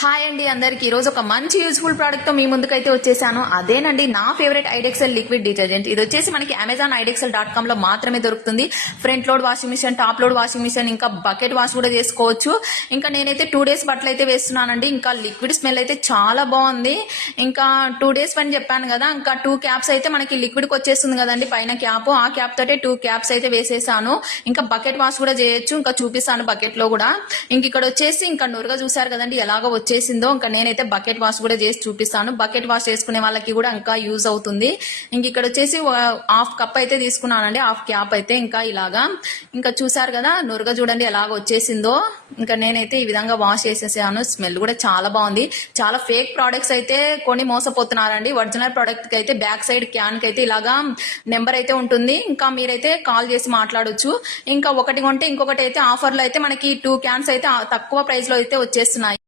Hi అండి అందరికి ఈ రోజు ఒక మంచి యూజ్ఫుల్ ప్రోడక్ట్ తో మీ ముందుకైతే వచ్చేసాను. అదేనండి నా ఫేవరెట్ ఐడెక్సెల్ లిక్విడ్ డిటర్జెంట్. ఇది వచ్చేసి మనకి అమెజాన్ idexel.com లో మాత్రమే దొరుకుతుంది. Front load washing machine, top load washing machine, ఇంకా బకెట్ వాష్ కూడా చేసుకోవచ్చు. ఇంకా నేనైతే 2 days బట్టలు అయితే వేస్తున్నానండి. ఇంకా లిక్విడ్ స్మెల్ అయితే చాలా బాగుంది. ఇంకా 2 days పని చెప్పాను కదా, ఇంకా 2 క్యాప్స్ అయితే మనకి లిక్విడ్ కి వచ్చేస్తుంది కదండి పైన క్యాప్, ఆ క్యాప్ తోటే 2 క్యాప్స్ అయితే వేసేసాను. ఇంకా బకెట్ వాష్ కూడా చేయొచ్చు, ఇంకా చూపిస్తాను బకెట్ లో కూడా. ఇంక ఇక్కడ వచ్చేసి ఇంకా నురుగా చూసారు కదండి ఎలాగో వచ్చేసిందో. ఇంకా నేనైతే బకెట్ వాష్ కూడా చేసి చూపిస్తాను. బకెట్ వాష్ చేసుకునే వాళ్ళకి కూడా ఇంకా యూజ్ అవుతుంది. ఇంక ఇక్కడ వచ్చేసి హాఫ్ కప్ అయితే తీసుకున్నానండి, హాఫ్ క్యాప్ అయితే. ఇంకా ఇలాగా ఇంకా చూసారు కదా నురుగా చూడండి ఎలాగ వచ్చేసిందో. ఇంకా నేనైతే ఈ విధంగా వాష్ చేసేసాను. స్మెల్ కూడా చాలా బాగుంది. చాలా ఫేక్ ప్రోడక్ట్స్ అయితే కొని మోసపోతున్నారండి. ఒరిజినల్ ప్రోడక్ట్ కి అయితే బ్యాక్ సైడ్ క్యాన్ కి అయితే ఇలాగా నెంబర్ అయితే ఉంటుంది. ఇంకా మీరైతే కాల్ చేసి మాట్లాడొచ్చు. ఇంకా ఒకటి కొంటే ఇంకొకటి అయితే ఆఫర్ లో అయితే మనకి 2 క్యాన్స్ అయితే తక్కువ ప్రైస్ లో అయితే వచ్చేస్తున్నాయి.